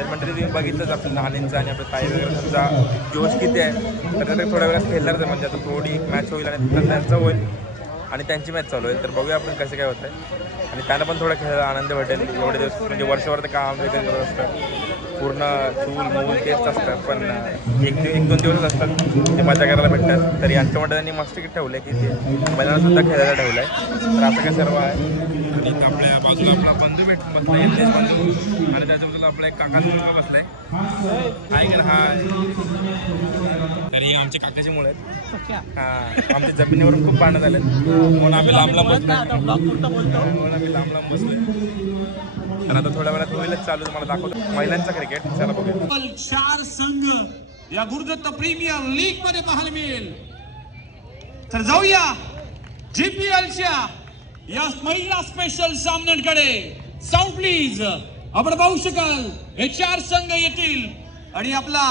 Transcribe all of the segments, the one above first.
तर मंडळी तुम्ही बघितलंच आपल्या लहानींचा आणि आपल्या ताई वगैरेचा जोश किती आहे. तर त्यात थोड्या वेळात खेळणारच आहे, म्हणजे आता थोडी मॅच होईल आणि तर त्यांचं होईल आणि त्यांची मॅच चालू आहे. तर बघूया आपण कसं काय होतं आहे आणि त्यांना पण थोडा खेळायला आनंद भेटेल. एवढे दिवस म्हणजे वर्षभर तर काम वगैरे करत असतं, पूर्ण चूल मूल तेच असतात, पण एक दोन दिवसच असतात ते मजा करायला भेटतात. तर यांच्यामध्ये त्यांनी मस्त ठेवलं आहे की ते महिलांनासुद्धा खेळायला ठेवलं आहे. तर असं काय सर्व आहे. आणि आपल्या बाजूला आपला बंधू भेटून बसला आहे, तेच बंधू, आणि त्याच्या बाजूला आपला एक काका मुलगा बसला आहे. हाय का हाय. तर हे आमचे काकाची मुलं आहेत. हां, आमच्या जमिनीवरून खूप भांडण झाले म्हणून आम्ही लांब लांब बसलो, म्हणून आम्ही लांब लांब बसलोय. तर आता थोड्या वेळात होईलच चालू, तुम्हाला दाखवतो महिलांचा क्रिकेट. चला बघूया. 4 संघ या गुरुदत्त प्रीमियर लीग मध्ये पाहायला मिळेल. तर जाऊया जीपीएलच्या या महिला स्पेशल सामन्यांकडे. Sound please. आपण पाहू शकाल हे 4 संघ येतील आणि आपला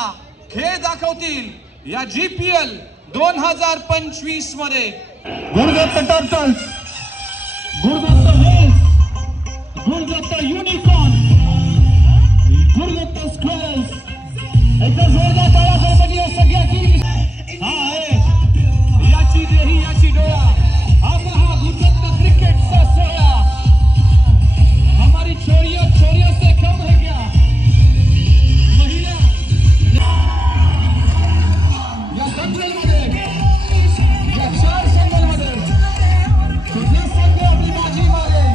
खेळ दाखवतील या जीपीएल 2025 मध्ये. Gurudatt turtles, Gurudatt hells, Gurudatt unicorn, Gurudatt squares. एकदा जोरदार टाळ्या गणपती या सगळ्या टीम. हा आहे याची देही याची डोळा. आपला हा गुरुदत्त क्रिकेटचा सोहळा. हमारी छोरियों से कम है क्या महिला या संघांमध्ये, या 4 संघांमध्ये कुठला संघ आपली बाजी मारेल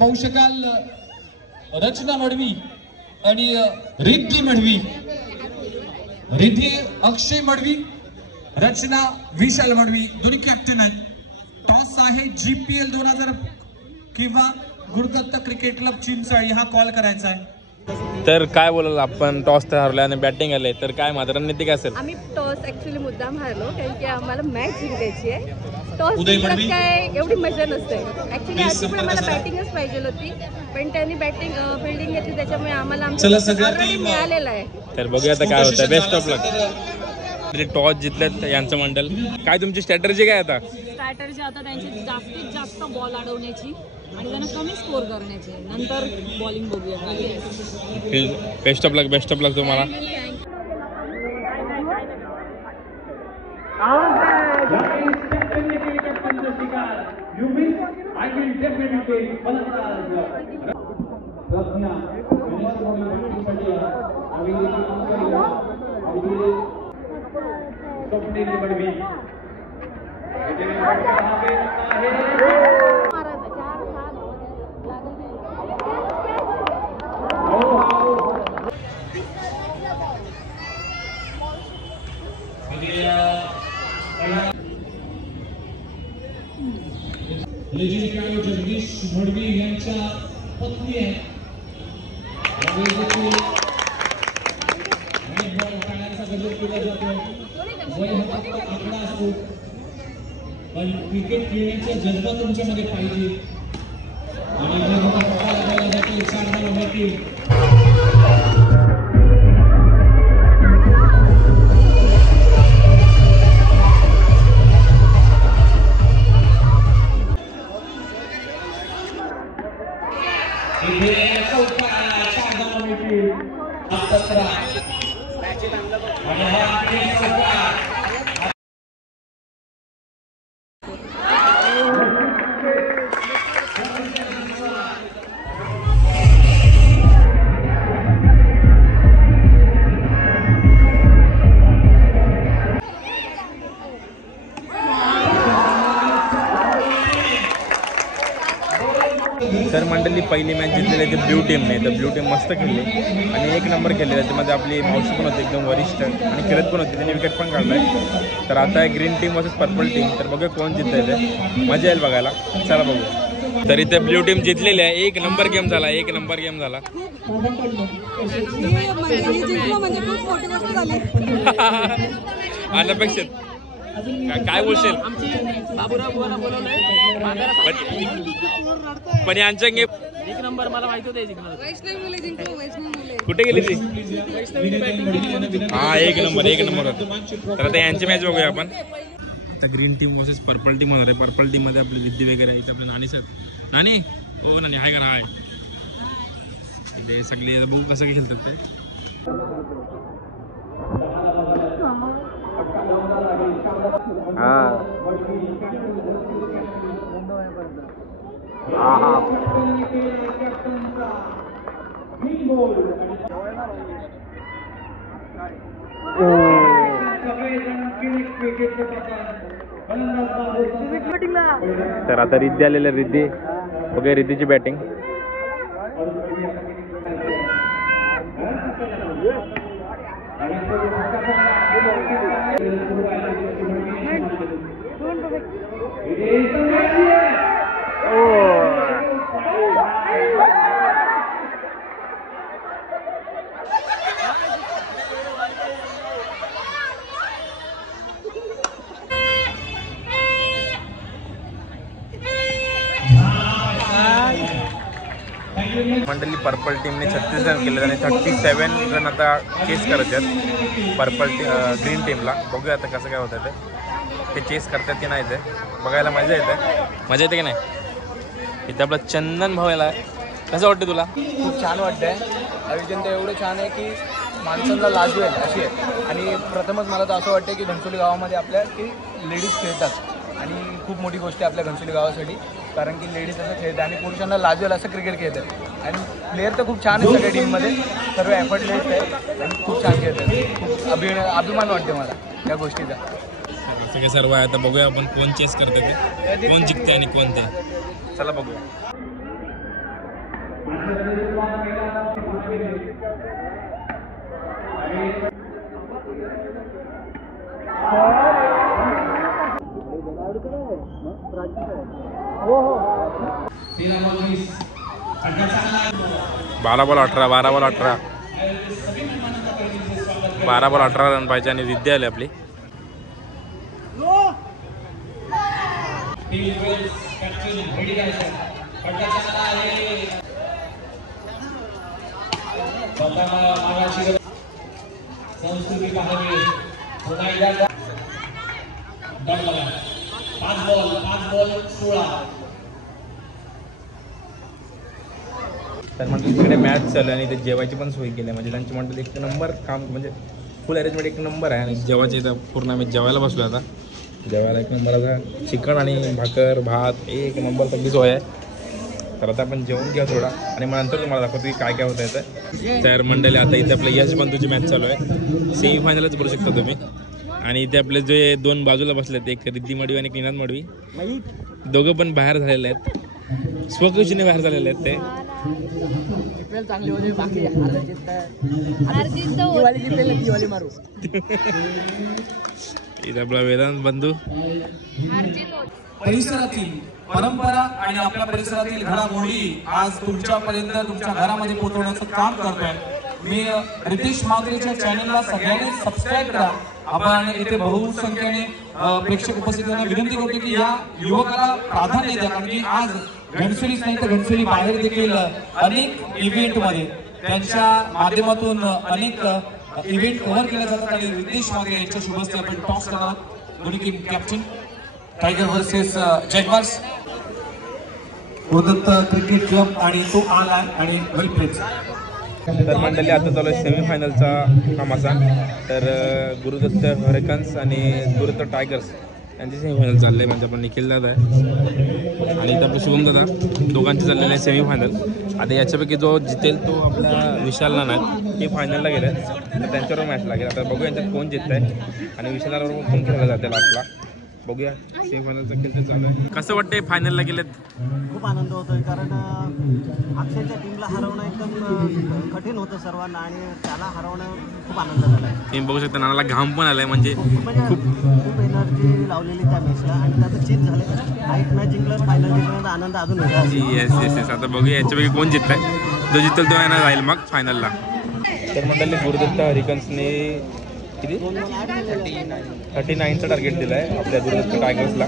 पाहू शकाल. रचना मडवी आणि रिद्धी मडवी. रिद्धी अक्षय मडवी, रचना विशाल मडवी दोन्ही कॅप्टन आहेत. टॉस आहे जीपीएल 2000 किंवा गुरुदत्त क्रिकेट क्लब चिंचोळी हा कॉल करायचा आहे. तर काय बोलाल आपण, टॉस तर हरला आणि बॅटिंग आले, तर काय माझा रणनीती काय असेल? आम्ही टॉस ऍक्च्युली मुद्दाम हारलो कारण की आम्हाला मॅच जिंकायची आहे. टॉस जिंकण्यात काय एवढी मजा नसते. ऍक्च्युली आधी पण आम्हाला बॅटिंगच पाहिजे होती, पण त्यांनी बॅटिंग फिल्डिंग घेतली, त्याच्यामुळे आम्हाला ऑलरेडी मिळालेलं आहे. तर बघूया आता काय होतं. Best of luck. टॉस जिंकलेत यांचं मंडल. काय तुमची स्ट्रॅटर्जी काय आता? स्ट्रॅटर्जी आता त्यांची जास्तीत जास्त बॉल अडवण्याची आणि त्यांना कमी स्कोर करण्याचे, नंतर बॉलिंग बघूया. Best of luck, best of luck तुम्हाला. जगदीश मडवी यांच्या पत्नी आहे. केला जातो. वय हा फक्त आकडा असतो, पण क्रिकेट खेळण्याचा जज्बा तुमच्यामध्ये पाहिजे. आणि जातो 4 धावा मिळतील. तर मंडळी पहिली मॅच जिंकलेली आहे ती ब्ल्यू टीमने. तर ब्ल्यू टीम मस्त खेळली आणि 1 नंबर खेळलेला. त्यामध्ये आपली मावशी पण होती एकदम वरिष्ठ आणि खेळत पण होती, त्यांनी विकेट पण काढलाय. तर आता आहे green team versus purple team. तर बघूया कोण जिंकतंय ते, मजा येईल बघायला. चला बघू. तर इथे ब्ल्यू टीम जिंकलेली आहे. 1 नंबर गेम झाला, 1 नंबर गेम झाला. अनपेक्षित काय बोलशील? बाबूराव बुवाला बोलवलंय पण यांच्या एक नंबर मला माहिती होतं जिंकणार. कुठे गेली ती? हा एक नंबर तर आता यांची मॅच बघूया आपण. आता green team versus purple team होणार आहे. पर्पल टीम मध्ये आपली विद्या वगैरे इथे आपले नानी सर. नानी हो नानी हाय करा हाय. इथे सगळे बघू कसं खेळतात ते. तर आता रिद्धी आलेले रिद्धी बघा रिद्धीची बॅटिंग. मंडळी पर्पल टीमने 36 रन केले आणि 37 रन आता चेस करत आहेत पर्पल ग्रीन टीमला. बघूया आता कसं काय होतं ते चेस करतात की नाही ते बघायला मजा येते की नाही. इथे आपला चंदन भाऊ याला कसं वाटतं तुला? खूप छान वाटतंय. आयोजन तर एवढं छान आहे की माणसांना लाजवेल अशी आहे. आणि प्रथमच मला तर असं वाटतं की घनसोली गावामध्ये आपल्या की लेडीज खेळतात आणि खूप मोठी गोष्ट आहे आपल्या घनसोली गावासाठी, कारण की लेडीज असं खेळतात आणि पुरुषांना लाजवेल असं क्रिकेट खेळतात. आणि प्लेयर तर खूप छान आहे सगळ्या टीममध्ये, सर्व एफर्टलेस आहे आणि खूप छान खेळतात. खूप अभिमान वाटते मला या गोष्टीचा. सगळे सर्व आहे. आता बघूया आपण कोण चेस करतात ते, कोण जिंकते आणि कोण ते. चला बघूया. बारा बॉल 18 रन पाहिजे आणि विद्या आली आपली. तर म्हणजे तिकडे मॅच चालू आणि ते जेवायची पण सोय केली आहे. म्हणजे त्यांची मंडळी एक नंबर काम, म्हणजे फुल अरेंजमेंट एक नंबर आहे. आणि जेवायची इथं पूर्ण आम्ही जेवायला बसलो. आता जेवायला एक नंबर आता चिकन आणि भाकर भात एक नंबर सगळी सोय आहे. तर आता आपण जेवून घ्या थोडा आणि मग नंतर तुम्हाला दाखवतो की काय काय होतं आहे. तर मंडळी आता इथे आपलं यश बंधूची मॅच चालू आहे. सेमीफायनलच करू शकता तुम्ही. आणि इथे आपले जे दोन बाजूला बसलेत, एक रिद्धी मडवी आणि एक निनाद मडवी, दोघं पण बाहेर झालेले आहेत. स्वखुशीने बाहेर झालेले आहेत ते. चांगली होती बाकी मारू. इथे आपला वेदांत बंधू परिसरातील परंपरा आणि आपल्या परिसरातील घडामोडी आज तुमच्यापर्यंत तुमच्या घरामध्ये पोहोचवण्याचं काम करतोय. मी रितेश मात्रेच्या चॅनलला सगळ्यांनी सबस्क्राईब करा. आपण इथे बहुसंख्येने प्रेक्षक उपस्थितांना विनंती करतो की या युवकाला प्राधान्य द्या, कारण की आज घनसोलीच नाही तर घनसोली बाहेर देखील अनेक इव्हेंटमध्ये त्यांच्या माध्यमातून अनेक इव्हेंट कव्हर केले जातात. आणि रितेश मात्रे यांच्या शुभ हस्ते आपण टॉस करणार आहोत. दोन्ही team captain tiger versus jaguars, Gurudatt cricket club आणि तो आला आणि वेलप्लेच. तर मंडळी आता चालू आहे सेमीफायनलचा कामाचा. तर गुरुदत्त हरिकन्स आणि गुरुदत्त टायगर्स यांची सेमीफायनल चालले. म्हणजे आपण निखिल दादा आहे आणि इथं आपलं शुभम दादा, दोघांचे चाललेले आहे सेमीफायनल. आता याच्यापैकी जो जितेल तो आपला विशाल नाना आहे, ते फायनलला गेले तर त्यांच्यावर मॅच लागेल. आता बघूया यांच्यात कोण जितत आहे आणि विशालाबरोबर कोण खेळला जाते लास्टला. बघूया सेमीफायनलचा खेळ तर चालू आहे. कसं वाटतंय फायनलला गेलेत? खूप आनंद होतोय, कारण अक्षयच्या टीमला हरवणं एकदम कठीण होतं सर्वांना आणि त्याला हरवणं खूप आनंद झाला. तुम्ही बघू शकता नानाला घाम पण आलाय. म्हणजे खूप एनर्जी लावलेली त्या मॅचला आणि त्याचं जीत झालं. एक मॅच जिंकलं, फायनल जिंकल्यानंतर आनंद अजून वेगळा. Yes yes yes. आता बघूया याच्यापैकी कोण जितताय. जो जितेल तो येणार जाईल मग फायनलला. तर मंडळी गुरुदत्त हरिकन्सने किती 39चं टार्गेट दिलं आहे आपल्या दुर्दत्त टायगर्सला.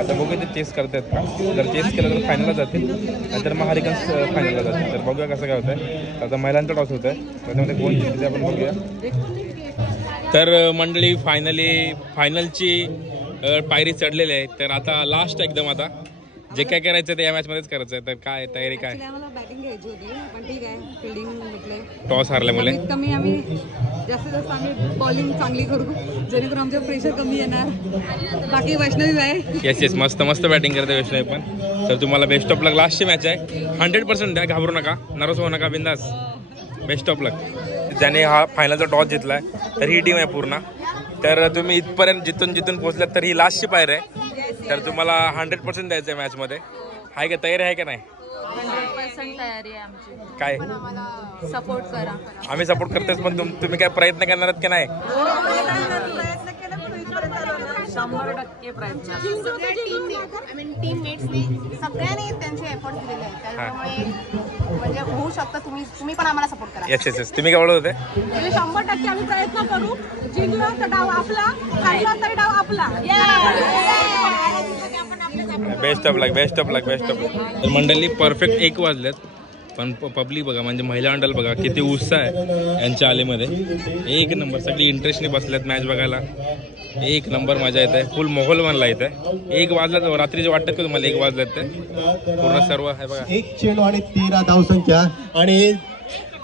आता बघूया ते चेस करतात का. जर चेस केलं तर फायनलला जातील, नाहीतर मग हरिकन्स फायनलला जातील. तर बघूया कसं काय होतं आहे. आता महिलांचा टॉस होतं आहे, त्याच्यामध्ये कोण जिंकते आपण बघूया. तर मंडळी फायनलची पायरी चढलेली आहे. तर आता लास्ट एकदम आता जे काय करायचं ते या मॅचमध्येच करायचं आहे. तर काय तयारी काय. आम्हाला बॅटिंग घ्यायची होती पण ठीक आहे फिल्डिंग म्हटलंय टॉस हारल्यामुळे कमी आम्ही जास्तीत जास्त आम्ही बॉलिंग चांगली करू जेणेकरून आमचं प्रेशर कमी येणार. बाकी वैष्णवी आहे. येस मस्त बॅटिंग करते वैष्णवी पण. तर तुम्हाला बेस्ट ऑफ लक. लास्टची मॅच आहे, 100% द्या, घाबरू नका, नर्वस होऊ नका, बिंदास. बेस्ट ऑफ लक. ज्याने हा फायनलचा टॉस जिंकलाय तर ही टीम आहे पूर्ण. तर तुम्ही इथपर्यंत जिथून पोहोचलात तर ही लास्टची पायरी आहे. तर तुम्हाला 100% द्यायचं आहे मॅचमध्ये. आहे का तयारी आहे का नाही. 100% तयारी आहे आमची. काय सपोर्ट करा. आम्ही सपोर्ट करतोच, पण तुम्ही काय प्रयत्न करणार आहात की नाही. 100% प्रयत्न. टीममेट्सने सगळ्यांनी त्यांचे एफर्ट दिलेले आहेत, त्यामुळे म्हणजे होऊ शकतं. तुम्ही पण आम्हाला सपोर्ट करा. येस तुम्ही काय बोलत होते. 100% आम्ही प्रयत्न करू. जिंकला तर डाव आपला, हारला तर डाव आपला. बेस्ट ऑफ लक. तर मंडळी परफेक्ट 1 वाजलेत, पण पब्लिक बघा, म्हणजे महिला मंडळ बघा किती उत्साह आहे यांच्या आलेमध्ये. 1 नंबर. सगळी इंटरेस्टने बसल्यात मॅच बघायला. 1 नंबर मजा येत आहे. फुल माहोल बनला इथे. 1 वाजला तर रात्रीचे वाटतं का तुम्हाला 1 वाजलेत ते पूर्ण सर्व आहे बघा. 1 चेंडू आणि 13 धावसंख्या आणि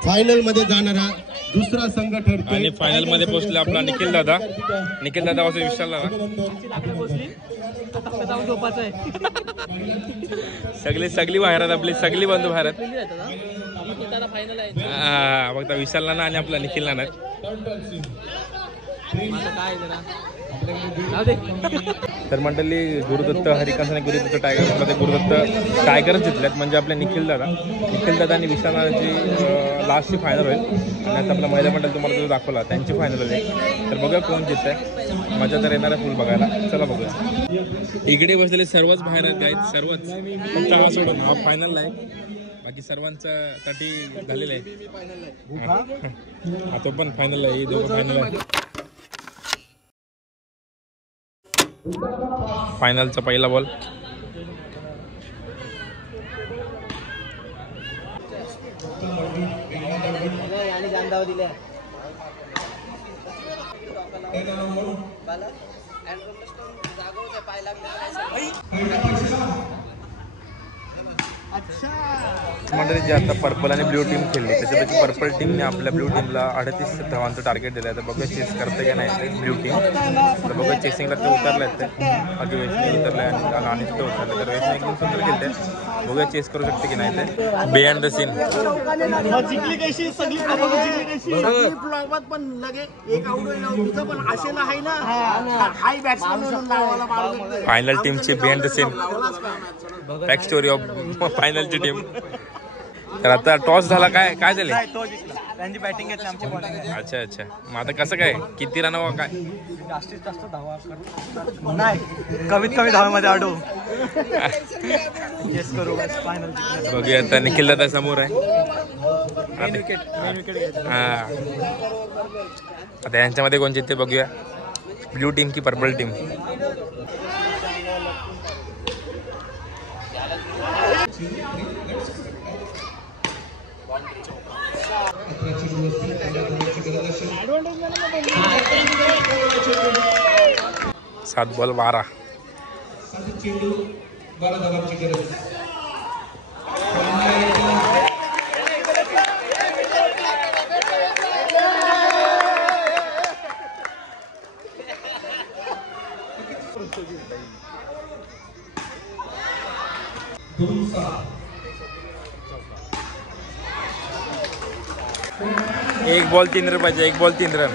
फायनल मध्ये जाणारा दुसरा संघ ठरतो. आणि फायनल मध्ये पोहोचला आपला निखिल दादा असं विशाल दादा. सगळी बाहेर आहेत आपली, सगळी बंधू बाहेर आहेत. हा फक्त विशालला ना आणि आपला निखिलला ना. तर मंडळी गुरुदत्त हरिकांत आणि गुरुदत्त टायगर्समध्ये गुरुदत्त टायगर्स जिंकल्यात, म्हणजे आपले निखिल दादा आणि विशालाची लास्टची फायनल होईल. आणि आता आपला महिला मंडळ तुम्हाला जो दाखवला त्यांची फायनल होईल. तर बघा कोण जिंकत आहे. मजा तर येणार आहे फुल बघायला. चला बघूया. इकडे बसलेले सर्वच बाहेर आहेत, सर्वच. फक्त हा सोडून हा फायनलला आहे. बाकी सर्वांचा साठी झालेला आहे. हा तो पण फायनल आहे. हे दोघं फायनल आहे. फायनलचा पहिला बॉल. मंडळी जी आता पर्पल आणि ब्ल्यू टीम खेळली त्याच्यापैकी पर्पल टीमने आपल्या ब्ल्यू टीमला 38 धावांचं टार्गेट दिलं आहे. तर बघूया चेस करते का नाही ब्ल्यू टीम. तर बघूया चेसिंगला ते उतरले आहेत. ते बाकी वेस्टने उतरले आणि ते उतरले. तर वेस्टने एकदम सुंदर खेळते. बघूया चेस करू शकते की नाही ते. बिहाइंड द सीन फायनल टीमची behind the scene back story of फायनलची टीम. तर आता टॉस झाला, काय झाले. त्यांची बॅटिंग घेतली, आमची बॉलिंग. अच्छा मग आता कसं काय किती रन हवा काय. जास्तीत जास्त धावा नाही, कमीत कमी धावामध्ये आडू येस करू फायनल. बघूया आता निखिल दादा समोर आहे. हा आता यांच्यामध्ये कोण जिंकते बघूया. ब्ल्यू टीम की पर्पल टीम. सात बॉल 12. एक बॉल 3 रन पाहिजे. 1 बॉल 3 रन.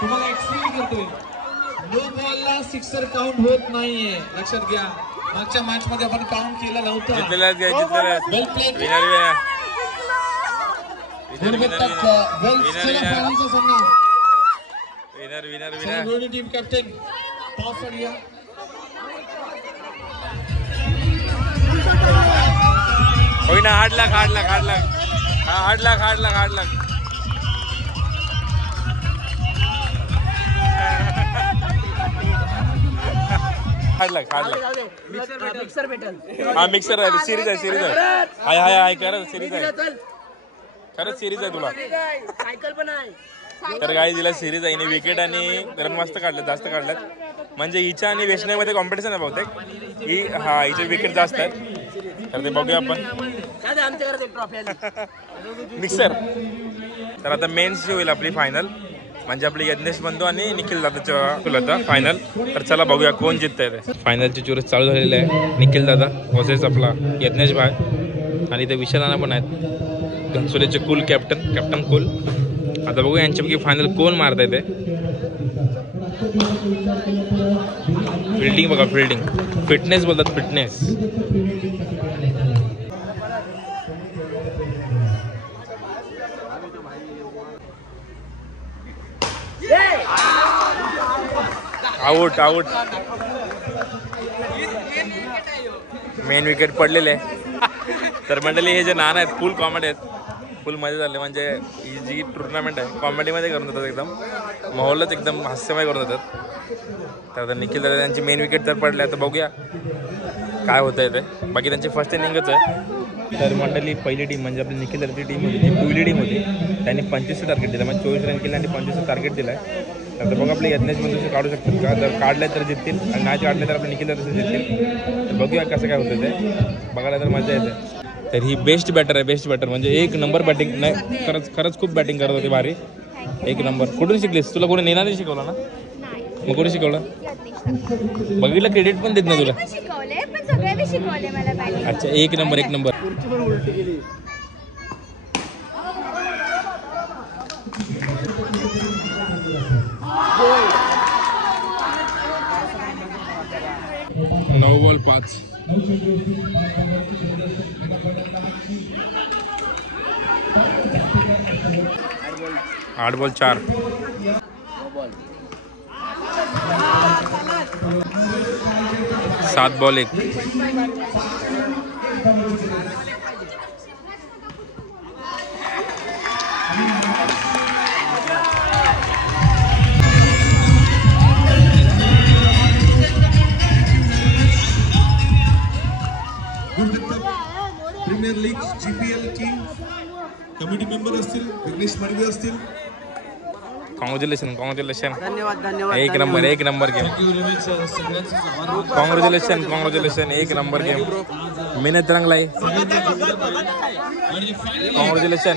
तुम्हाला एक्सप्लेन करतोय. नो बॉलला सिक्सर काउंट होत नाहीये, लक्षात घ्या. मागच्या मॅच मध्ये आपण काउंट केला नव्हता. वेल प्लेड. दोन्ही टीम कॅप्टन पावसाळ्या होई ना. 8 लाख 8 लाख 8 लाख 8 लाख 8 लाख 8 लाख. मिक्सर भेटेल. हा मिक्सर आहे. सिरीज आहे. सिरीज आहे. हाय हाय हाय खरंच सिरीज आहे. खरंच सिरीज आहे तुला. सायकल पण आहे. तर गाई दिला सिरीज आहे. हिने विकेट आणि रन मस्त काढले, जास्त काढल्यात. म्हणजे हिच्या आणि वैष्णवमध्ये कॉम्पिटिशन आहे बहुतेक. ही हा हिचे विकेट जास्त आहेत. तर ते बघूया आपण. मिक्सर. तर आता मेन्स होईल आपली फायनल. म्हणजे आपले यज्ञेश बंधू आणि निखिल दादाच्या फायनल. तर चला बघूया कोण जिंकतंय ते. फायनलची चुरस चालू झालेली आहे. निखिल दादा वर्सेस आपला यज्ञेश भाई आणि ते विशाल नाना पण आहेत. घनसोलीचे कुल कॅप्टन कुल. आता बघूया यांच्यापैकी फायनल कोण मारत आहे ते. फिल्डिंग बघा, फिल्डिंग फिटनेस बोलतात, fitness. Out out. Main wicket पडलेले आहे. तर मंडळी हे जे नाना आहेत फुल कॉमेडी आहेत. फुल मजा झाली. म्हणजे ही जी टुर्नामेंट आहे कॉमेडीमध्ये करून जातात. एकदम माहोलच एकदम हास्यमय करून जातात. तर आता निखिल दादा त्यांची मेन विकेट तर पडले. आता बघूया काय होतं आहे ते. बाकी त्यांची फर्स्ट इनिंगच आहे. तर मंडळी पहिली टीम म्हणजे आपली निखिल दादाची टीम होती, ती पहिली टीम होती. त्यांनी 25 टार्गेट दिलं. म्हणजे 24 रन केले आणि 25 टार्गेट दिलं आहे. तर बघा आपले यज्ञेश बंधूचे काढू शकतात का. जर काढले तर जिंकतील आणि नाही काढले तर आपले निखिल दादा जिंकतील. तर बघूया कसं काय होतं ते. बघायला तर मजा येते. तर ही बेस्ट बॅटर आहे. बेस्ट बॅटर म्हणजे एक नंबर बॅटिंग. नाही खरंच खूप बॅटिंग करत होती भारी. एक नंबर. कुठून शिकलीस? तुला कोणी नेणारे शिकवलं ना? मग कोणी शिकवलं? बघितलं क्रेडिट पण देत ना तुला. अच्छा एक नंबर एक नंबर. नऊ ball 5. 8 ball 4. 7 ball 1. Premier league GPL team committee member असतील, विघ्नेश मांडवे असतील. Congratulation congratulation. धन्यवाद धन्यवाद. एक नंबर गेम. कॉंग्रॅच्युलेशन एक नंबर गेम. मेहनत रंगलाय. कॉंग्रॅच्युलेशन.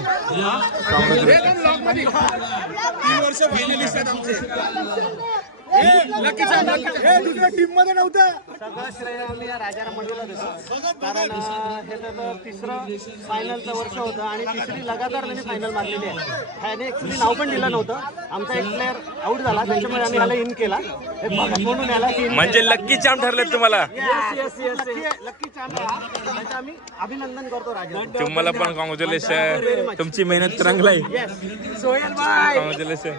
टीम मध्ये नव्हतं. सगळं श्रेय आम्ही राजाराम मंडळला देतो. कारण हे त्याचं 3रं फायनलचं वर्ष होतं आणि 3री लगातार त्यांनी फायनल मारलेली आहे. ह्याने ऍक्च्युली नाव पण दिलं नव्हतं. आमचा एक प्लेअर आउट झाला, त्याच्यामुळे आम्ही ह्याला इन केला. एक भगत म्हणून याला म्हणजे लक्की चॅम्प ठरले तुम्हाला. लक्की चॅम्प आहे. त्याचं आम्ही अभिनंदन करतो राजा. तुम्हाला पण कॉंग्रॅच्युलेशन. तुमची मेहनत रंगलाय. सोहेल भाई कॉंग्रॅच्युलेशन.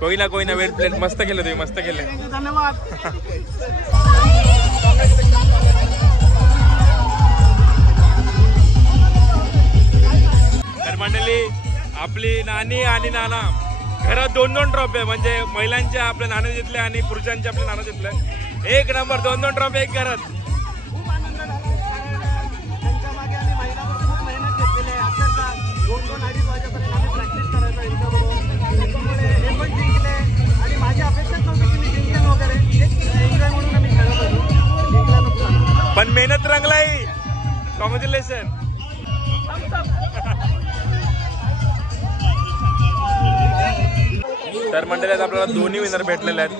कोई ना वेल प्लेट. मस्त केलं तुम्ही, मस्त केलं. धन्यवाद. तर मंडळी आपली नानी आणि नाना घरात 2-2 ट्रॉफी. म्हणजे महिलांच्या आपल्या नाणं जिंकले आणि पुरुषांच्या आपल्या नाणं जिंकले. एक नंबर. 2-2 ट्रॉफी एक घरात. खूप आनंद झाला. त्यांच्या मागे आम्ही महिलावर खूप मेहनत घेतलेली आहे. अक्षरशः 2-2-2:30 वाजेपर्यंत आम्ही प्रॅक्टिस करायचो यांच्याबरोबर. त्याच्यामुळे हे पण जिंकले आणि माझी अपेक्षाच नव्हती की मी जिंकेन वगैरे. एक एन्जॉय म्हणून आम्ही खेळत होतो. जिंकला नव्हता पण मेहनत रंगलाई. कॉंग्रॅच्युलेशन. तर मंडळात आपल्याला दोन्ही विनर भेटलेले आहेत.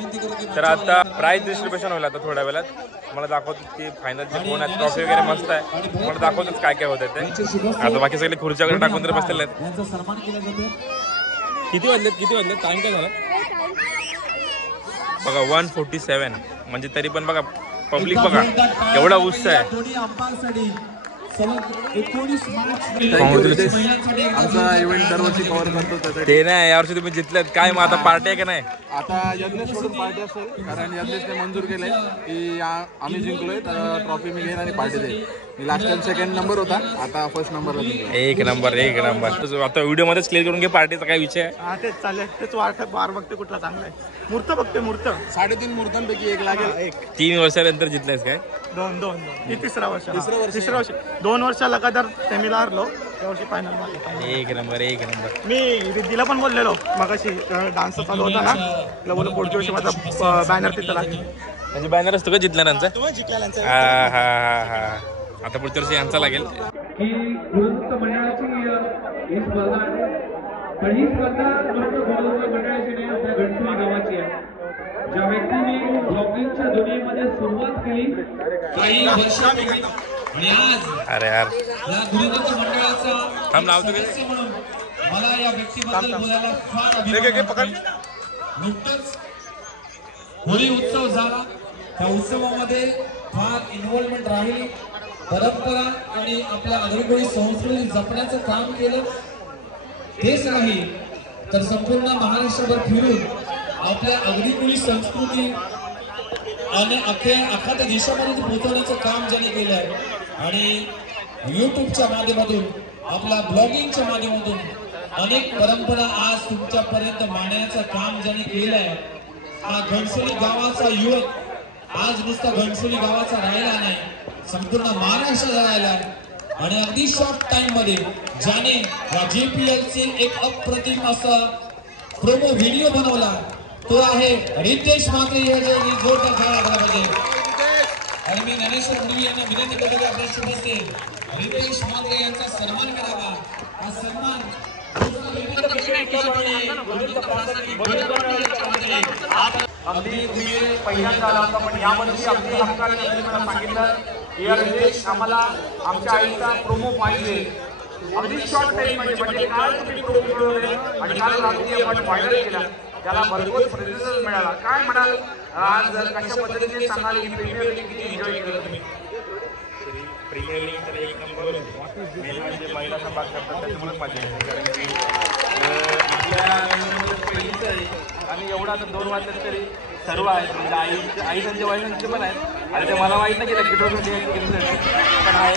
तर आता प्राईज डिस्ट्रीब्युशन होईल आता थोड्या वेळात. मला दाखवतो की फायनलचे कोण आहेत. ट्रॉफी वगैरे मस्त आहे. मला दाखवतोच काय काय होतं ते. आता बाकी सगळे खुर्च्या वगैरे टाकून तर बसलेले आहेत. किती वाजलेत टाइम काय झाला बघा 147. म्हणजे तरी पण बघा पब्लिक बघा एवढा उत्साह आहे. आमचा इव्हेंट दरवर्षी कव्हर करतो ते नाही यावर्षी तुम्ही जिंकलेत काय मग आता पार्टी आहे का नाही. आता यज्ञेश सोडून पार्टी असेल कारण यज्ञेशने मंजूर केलंय की आम्ही जिंकलोय तर ट्रॉफी मी घेईन आणि पार्टी देईन. लास्ट टाइम सेकंड नंबर होता आता फर्स्ट नंबरला जिंकलो. एक नंबर आता व्हिडिओ मध्येच क्लिअर करून घे पार्टीचा काय विषय आहे. हा तेच चालेल तेच वाटत बार बघते कुठला चांगला आहे. मूर्त बघते मूर्त 3.5 मूर्तांपैकी एक लागेल. 3 वर्षानंतर जिंकलेस काय. दोन ही तिसरा वर्ष 2 वर्ष लगातार सेमीला हारलो. यावर्षी फायनल मारलो. एक नंबर मी रिद्धीला पण बोललेलो मगाशी डान्स चालू होता ना तिला बोललो पुढच्या वर्षी माझा बॅनर तिथं लागेल. म्हणजे बॅनर असतो का जिंकल्यानंतर. हा आता पुढच्या वर्षी यांचा लागेल. ही गुरुदत्त मंडळाची ही स्पर्धा आहे. पण ही स्पर्धा नुसतं गुरुदत्त मंडळाची नाही आपल्या गणसुली गावाची आहे. ज्या व्यक्तीने ब्लॉगिंगच्या दुनियेमध्ये सुरुवात केली काही वर्षांपूर्वी आणि आज अरे यार या गुरुदत्त मंडळाचा थांब लावतो सदस्य म्हणून मला या व्यक्तीबद्दल बोलायला फार अभिमान वाटतो. नुकतंच होळी उत्सव झाला. त्या उत्सवामध्ये फार इन्व्हॉल्वमेंट राहिली. परंपरा आणि आपल्या आगळीकोळी संस्कृती जपण्याचं काम केलं. तेच नाही तर संपूर्ण महाराष्ट्रभर फिरून आपल्या आगळीकोळी संस्कृती आणि अख्ख्या देशामध्ये पोहोचवण्याचं काम ज्याने केलं आहे. आणि यूट्यूबच्या माध्यमातून आपल्या ब्लॉगिंगच्या माध्यमातून अनेक परंपरा आज तुमच्यापर्यंत मांडण्याचं काम ज्याने केलं आहे. हा घणसोली गावाचा युवक आज नुसता घणसोली गावाचा राहिला नाही संपूर्ण महाराष्ट्राचा राहिला आहे. आणि अगदी शॉर्ट टाइम मध्ये ज्याने या JPL चे एक अप्रतिम असा प्रोमो व्हिडिओ बनवला तो आहे रितेश म्हात्रे. जोरदार टाळ्या वाजवा पाहिजे. आणि मी ज्ञानेश्वर मुंडवी यांना विनंती करतो आपल्या शुभस्ते रितेश म्हात्रे यांचा सन्मान करावा. हा सन्मान अगदी तुम्ही पहिल्यांदा आला होता पण यावर्षी अगदी हक्काने मला सांगितलं की रितेश आम्हाला आमच्या आईचा प्रोमो पाहिजे. अगदी शॉर्ट टाइम म्हणजे काल तुम्ही प्रोमो बनवले आणि काल रात्री आपण व्हायरल केला त्याला भरपूर प्रतिसाद मिळाला. काय म्हणाल आज कशा पद्धतीने सांगाल की प्रीमियर लीग किती एन्जॉय केलं तुम्ही. प्रीमियर लीग तर एक नंबर मेन म्हणजे महिला सहभाग करतात त्याच्यामुळेच मजा येते. कारण की आपल्या पहिलीच आहे आणि एवढा आता 2 वाजले तरी सर्व आहेत म्हणजे आई त्यांच्या वडिलांचे पण आहेत. आणि ते मला माहीत नाही की किती पण आहे.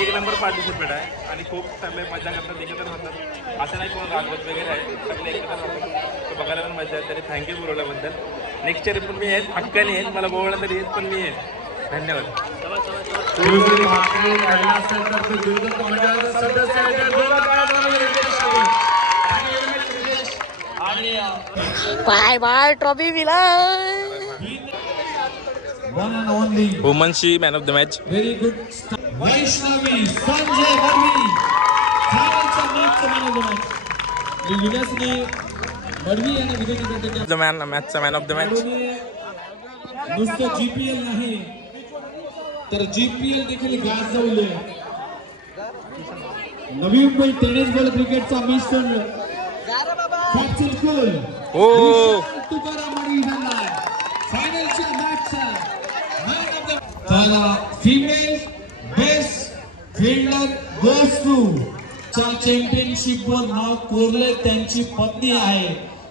एक नंबर पार्टिसिपेट आहे आणि खूप चांगले मजा करतात एकत्र राहतात. असं नाही कोण रागवत वगैरे आहे सगळे एकत्र राहतात. तो बघायला पण मजा आहे. तरी थँक्यू बोलवल्याबद्दल. नेक्स्ट इयर पण मी येत हक्काने येत मला बोलवलं तरी येत पण मी येत. धन्यवाद. बाय ट्रॉफी मिला. वुमन्सची man of the match. Very good. Vaishnavi Sanjay Madvi फायनलचा मॅचचा मॅन ऑफ द मॅच. मी विनसने मडवी यांना विनंती करतो मॅचचा मॅन ऑफ द मॅच. नुसतं JPL नाही तर JPL देखील गाजवले. नवी मुंबई टेनिस बॉल क्रिकेटचा मिस्टर फॅक्चर कोल तुकाराम मडवी झाला फायनलच्या मॅचचा मॅन ऑफ द. त्याला female best fielder goes to च्या चॅम्पियनशिपवर नाव कोरले त्यांची पत्नी आहे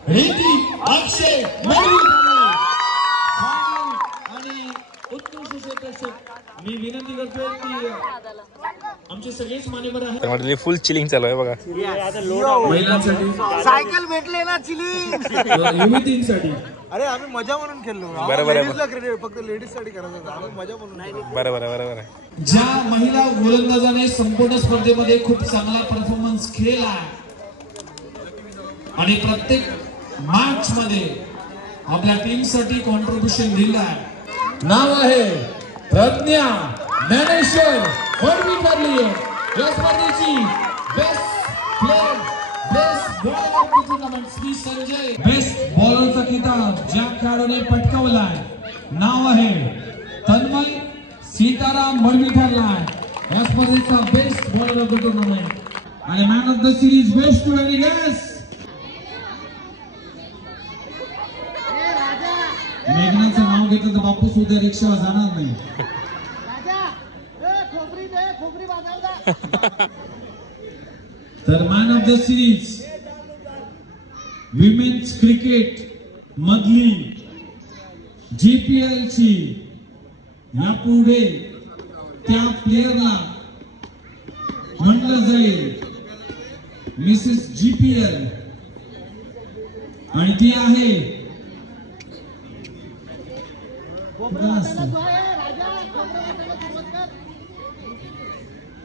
रिद्धी अक्षय मडवी. आणि उत्कृष्ट क्षेत्ररक्षक मी विनंती करतो की आमचे सगळेच मान्यवर आहेत. फुल चिलिंग चालू आहे बघा महिलांसाठी सायकल भेटले ना चिली युवतींसाठी. अरे आम्ही मजा म्हणून खेळलो. बरोबर फक्त लेडीज साठी करायचं आम्ही मजा म्हणून. बरोबर. ज्या महिला गोलंदाजाने संपूर्ण स्पर्धेमध्ये खूप चांगला परफॉर्मन्स केला आणि प्रत्येक मॅच मध्ये आपल्या टीम साठी कॉन्ट्रीब्युशन दिलाय. नाव आहे प्रज्ञा ज्ञानेश्वर मडवी ठरली या स्पर्धेची best player best bowler of the tournament Shri Sanjay best बॉलरचा किताब ज्या खेळाडूने पटकावलाय नाव आहे तन्मय सीताराम मडवी ठरलाय या स्पर्धेचा best bowler of the tournament आणि man of the series best to any guess मेघनाचं नाव घेतलं तर बापूस उद्या रिक्षावर जाणार नाही तर man of the series women's cricket मधली GPL ची यापुढे त्या प्लेयरला म्हणलं जाईल मिसेस GPL आणि ती आहे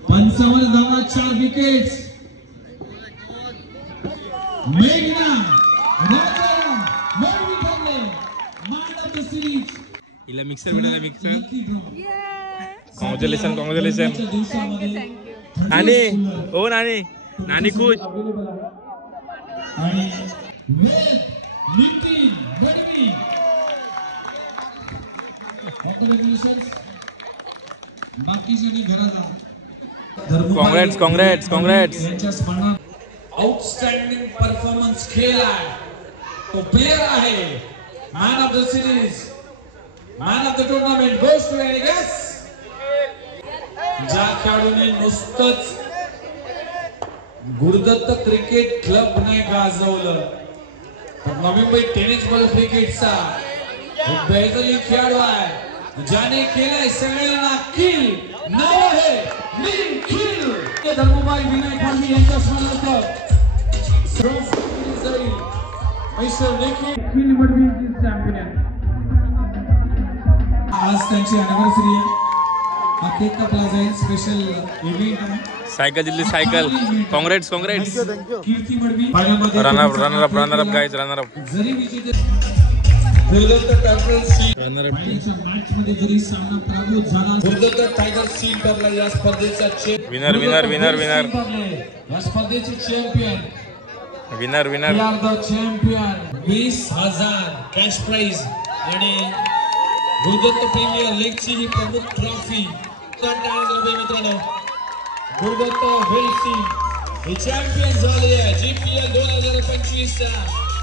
पंचावन्न धावा 4 विकेट्स मेघना हिला मिक्सर भेटायला मिक्सर कॉंग्रॅच्युलेशन नानी हो नानी नानी खुश काँग्रेट्स आउटस्टँडिंग परफॉर्मन्स खेळला तो प्लेयर आहे man of the series man of the tournament goes to any guess ज्या खेळाडूने नुसतंच गुरुदत्त क्रिकेट क्लब नाही गाजवलं तर नवी मुंबई टेनिस बॉल क्रिकेटचा बेहतरीन खेळाडू आहे ज्याने केलाय सगळ्यांना किल नाव आहे निखिल धर्मबाई विनायक पांडे यांच्या स्मरणार्थ आज त्यांची अॅनिव्हर्सरी आहे हा केक कापला जाईल स्पेशल इव्हेंट आहे सायकल जिल्ली cycle congrats Kirti Madvi runner up guys runner up जरी विजेते गुरुदत्त टायगर मॅच मध्ये जरी सामना पराभूत झाला गुरुदत्त टायगर सील ठरला या स्पर्धेचा विनर या स्पर्धेचे champion winner champion 20,000 cash prize आणि गुरुदत्त प्रीमियर लीगची ही प्रमुख ट्रॉफी मित्रांनो गुरुदत्त वेल्सी हे चॅम्पियन झाले आहे GPL 2025 चा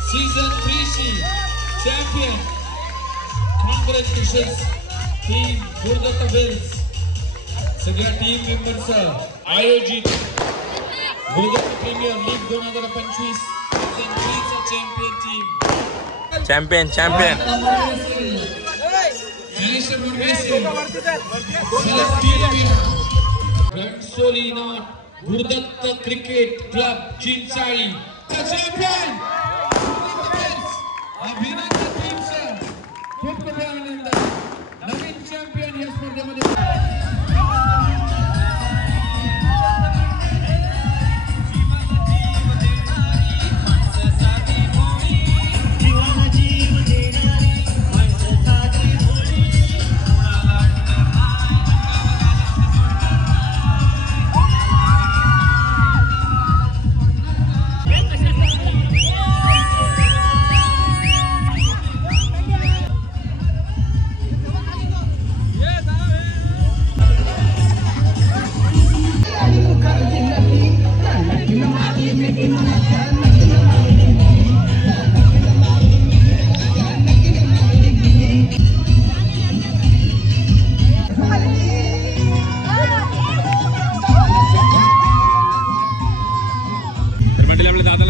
सीझन 3 ची चॅम्पियन कॉंग्रॅच्युलेशन्स टीम गुरुदत्त वेल्स सगळ्या टीम मेंबर्स आयोजित गुरुदत्त प्रीमियर लीग 2025 सीझन 3 चा चॅम्पियन टीम रणसोलीनो Gurudatt cricket club Chinchali champion अभिनंदन टीमचं खूप खूप आनंद नवीन चॅम्पियन या स्पर्धेमध्ये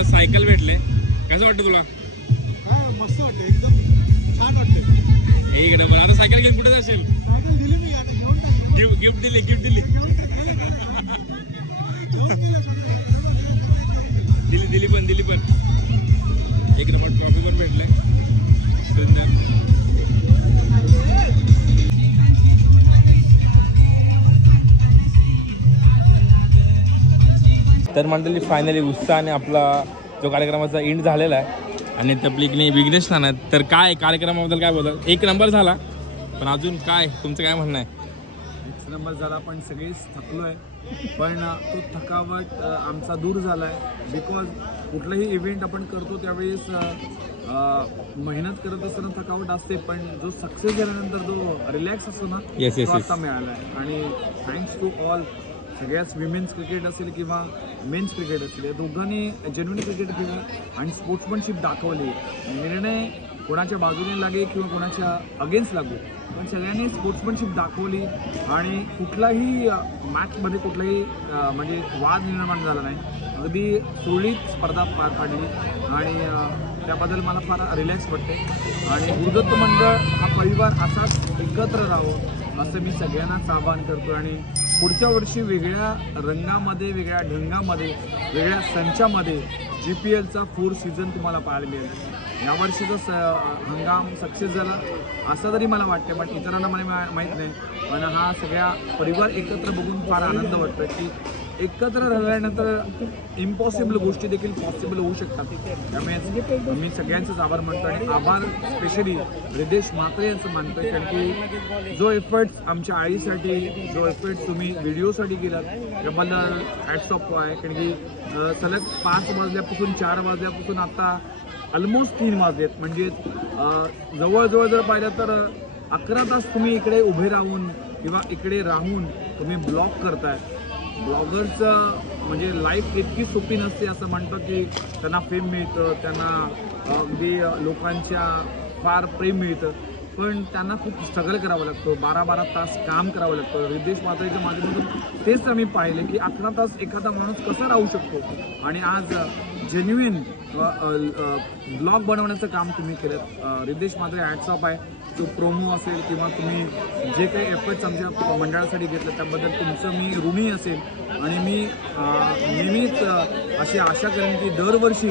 सायकल भेटले कसं वाटतं तुला मस्त वाटतं एकदम छान वाटतं एक नंबर आता सायकल घेऊन कुठे जाशील गिफ्ट दिली पण एक नंबर ट्रॉफी पण भेटले सुंदर तर मंडळी फायनली उत्साहाने आपला जो कार्यक्रमाचा एंड झालेला आहे आणि तबलीगने विघ्नेश नाना तर काय कार्यक्रमाबद्दल काय बोलतात एक नंबर झाला पण अजून काय तुमचं काय म्हणणं आहे एक नंबर झाला पण सगळेच थकलो आहे पण तो थकावट आमचा दूर झाला आहे. बिकॉज कुठलाही इव्हेंट आपण करतो त्यावेळेस मेहनत करत असताना थकावट असते, पण जो सक्सेस झाल्यानंतर जो रिलॅक्स असतो ना तो आता मिळाला आहे. आणि थँक्स टू ऑल, सगळ्याच विमेन्स क्रिकेट असेल किंवा मेन्स क्रिकेट असेल, या दोघांनी जेन्युइन क्रिकेट खेळलं आणि स्पोर्ट्समनशिप दाखवली. निर्णय कोणाच्या बाजूने लागे किंवा कोणाच्या अगेन्स्ट लागू, पण सगळ्यांनी स्पोर्ट्समनशिप दाखवली आणि कुठलाही मॅचमध्ये कुठलाही म्हणजे वाद निर्माण झाला नाही. अगदी सुरळीत स्पर्धा पार पाडली आणि त्याबद्दल मला फार रिलॅक्स वाटते. आणि गुरुदत्त मंडळ हा परिवार असाच एकत्र राहावं असं मी सगळ्यांनाच आवाहन करतो. आणि पुढच्या वर्षी वेगळ्या रंगामध्ये, वेगळ्या ढंगामध्ये, वेगळ्या संचामध्ये GPLचा 4 सीझन तुम्हाला पाहायला मिळेल. यावर्षीचा हंगाम सक्सेस झाला असं तरी मला वाटतं, पण इतरांना मला माहीत नाही. पण हा सगळ्या परिवार एकत्र बघून फार आनंद वाटतो की एकत्र राहिल्यानंतर इम्पॉसिबल गोष्टी देखील पॉसिबल होऊ शकतात. त्यामुळे मी सगळ्यांचंच आभार मानतो आणि आभार स्पेशली रिदेश म्हात्रे यांचं मानतो आहे. कारण की जो एफर्ट्स आमच्या आईसाठी, जो एफर्ट्स तुम्ही व्हिडिओसाठी केलात त्याबद्दल हॅट्स ऑफ आहे. कारण की सलग 5 वाजल्यापासून 4 वाजल्यापासून आता ऑलमोस्ट 3 वाजलेत, म्हणजे जवळजवळ जर पाहिलं तर 11 तास तुम्ही इकडे उभे राहून किंवा इकडे राहून तुम्ही ब्लॉग करताय. ब्लॉगरचं म्हणजे लाईफ इतकी सोपी नसते असं म्हणतो की त्यांना फेम मिळतं, त्यांना अगदी लोकांच्या फार प्रेम मिळतं, पण त्यांना खूप स्ट्रगल करावं लागतं. 12-12 तास काम करावं लागतं. रिदेश म्हात्रेच्या माध्यमातून तेच आम्ही पाहिले की 11 तास एखादा माणूस कसा राहू शकतो. आणि आज जेन्युइन ब्लॉग बनवण्याचं काम तुम्ही केलं. रिदेश म्हात्रे हॅट्स ऑफ आहे. जो प्रोमो असेल किंवा तुम्ही जे काही एफर्ट्स आमच्या मंडळासाठी घेतलं त्याबद्दल तुमचं मी ऋणी असेल. आणि मी नेहमीच अशी आशा करेन की दरवर्षी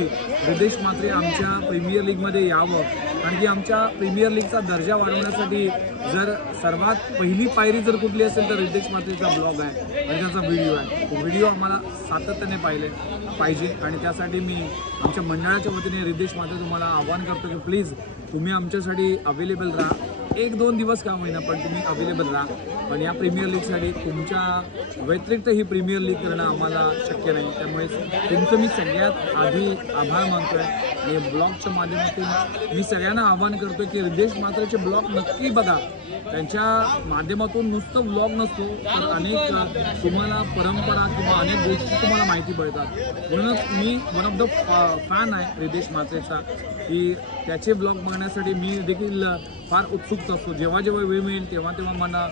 रिदेश म्हात्रे आमच्या प्रीमियर लीगमध्ये यावं. कारण की आमच्या प्रीमियर लीगचा दर्जा वाढवण्यासाठी जर सर्वात पहिली पायरी जर कुठली असेल तर रिदेश म्हात्रेचा ब्लॉग आहे आणि त्याचा व्हिडिओ आहे. तो व्हिडिओ आम्हाला सातत्याने पाहिजे आणि त्यासाठी मी आमच्या मंडळाच्या वतीने रिदेश म्हात्रे तुम्हाला आवाहन करतो की प्लीज तुम्ही आमच्यासाठी अवेलेबल राहा. 1-2 दिवस का होईना पण तुम्ही अवेलेबल राहा. पण या प्रीमियर लीगसाठी तुमच्या व्यतिरिक्त ही प्रीमियर लीग करणं आम्हाला शक्य नाही. त्यामुळे तुमचं मी सगळ्यात आधी आभार मानतो आहे. आणि ब्लॉगच्या माध्यमातून मी सगळ्यांना आवाहन करतो की रिदेश म्हात्रेचे ब्लॉग नक्की बघा. त्यांच्या माध्यमातून नुसतं ब्लॉग नसतो तर अनेक तुम्हाला परंपरा किंवा अनेक गोष्टी तुम्हाला माहिती पडतात. म्हणूनच मी वन ऑफ द फॅन आहे रिदेश म्हात्रेचा, की त्याचे ब्लॉग बघण्यासाठी मी देखील फार उत्सुक असतो. जेव्हा जेव्हा वेळ मिळेल तेव्हा मला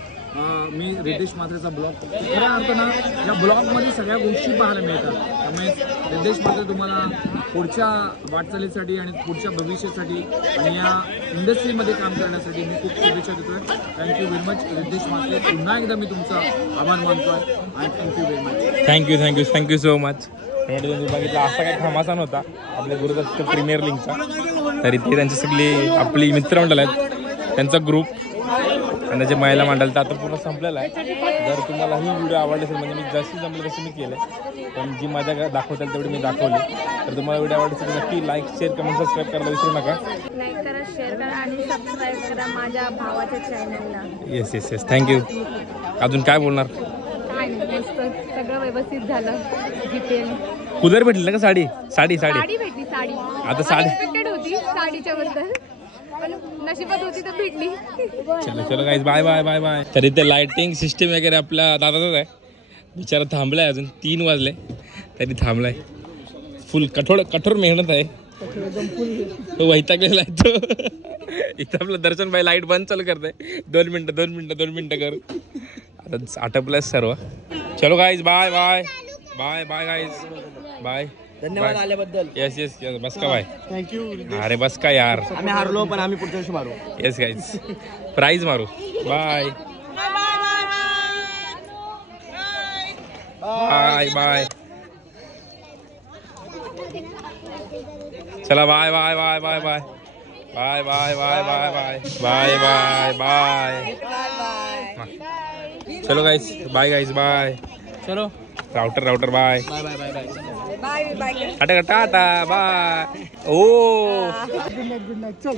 मी रिदेश म्हात्रेचा ब्लॉग खऱ्या अर्थानं या ब्लॉगमध्ये सगळ्या गोष्टी पाहायला मिळतात. त्यामुळे रिदेश म्हात्रे तुम्हाला पुढच्या वाटचालीसाठी आणि पुढच्या भविष्यासाठी आणि या इंडस्ट्रीमध्ये काम करण्यासाठी मी खूप शुभेच्छा देतो आहे. Thank you very much Ridesh Mhatre. पुन्हा एकदा मी तुमचा आभार मानतो आहे आणि thank you very much. Thank you so much. तुम्ही बघितलं असा काही घमासान होता आपल्या गुरुदत्त प्रीमियर लीगचा. तरी ते त्यांची सगळी आपली मित्रमंडळ आहेत, त्यांचा ग्रुप आणि त्याचे महिला मंडळ तर आता पूर्ण संपलेलं आहे. जर तुम्हाला ही व्हिडिओ आवडली असेल म्हणजे मी जशी जमलं तशी मी केलं, पण जी मजा दाखवता येईल तेवढी मी दाखवली. तर तुम्हाला व्हिडिओ आवडली असेल नक्की लाईक, शेअर, कमेंट, सबस्क्राईब करायला विसरू नका. लाईक करा, शेअर करा आणि सबस्क्राईब करा माझ्या भावाच्या चॅनलला. Yes thank you. अजून काय बोलणार? काय नाही, मस्त सगळं व्यवस्थित झालं. GPL कुदर भेटली ना का साडी भेटली. साडी आता साडी एक्सपेक्टेड होती साडीच्या बद्दल, पण नशिबात होती तर भेटली. चलो guys bye bye bye bye. तरी ते लाइटिंग सिस्टीम वगैरे आपल्या दादाचाच आहे. बिचारा थांबलाय, अजून 3 वाजले तरी थांबलाय. फुल कठोर मेहनत आहे. तो वैतागलेला आहे तो. इथं आपलं दर्शन भाई लाईट बंद चालू करताय. 2 मिनिटं कर. आता आटपलंय सर्व. चलो guys bye bye bye bye guys bye. धन्यवाद आल्याबद्दल. येस बस का बाय. थँक्यू. अरे बस का यार, आम्ही हारलो पण आम्ही पुढच्या वर्षी मारू. येस गाईज प्राइज मारू. Bye bye bye. चला bye bye bye bye bye bye bye bye bye bye bye bye bye. चलो गाईज बाय बाय. चलो राउटर bye bye bye bye bye. Tata bye. Oh good night चल.